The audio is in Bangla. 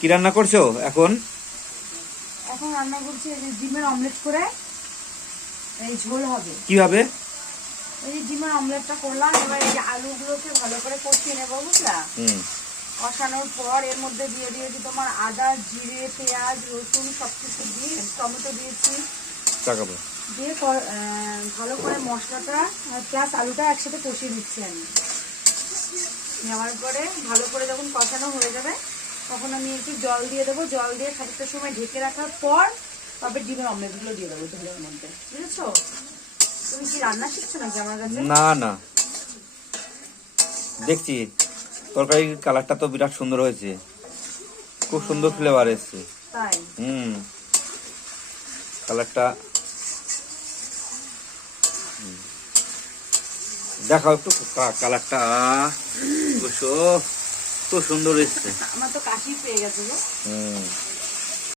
কি রান্না করছ এখন? এখন রান্না করছি এই যে ডিমের অমলেট করে এই ঝোল হবে। কীভাবে? এই যে ডিমের অমলেটটা করলাম এবার এই যে আলুগুলোকে ভালো করে কষিয়ে নেব বুঝলা? হুম। কষানোর পর এর মধ্যে দিয়ে দিয়েছি তোমার আদা জিরে পেঁয়াজ রসুন সব কিছু দিয়ে টমেটো দিয়েছি। তাকাবো দিয়ে ভালো করে মশলাটা প্লাস আলুটা একসাথে কষিয়ে দিচ্ছি আমি। নেওয়ার পরে ভালো করে যখন কষানো হয়ে একটু জল দিয়ে দেবো। জল দিয়ে খানিকটা সময় ঢেকে রাখার পর তবে ডিমের অমলেটগুলো দিয়ে দেবো ঝোলের মধ্যে। বুঝেছ? তুমি কি রান্না শিখছো নাকি আমার কাছে? না না। দেখছি তরকারির কালারটা তো বিরাট সুন্দর হয়েছে। খুব সুন্দর ফ্লেভার এসছে। তাই? হুম। কালারটা দেখাও একটু কালারটা সুন্দর এসছে। আমার তো কাশি পেয়ে গেছে গো। হুম।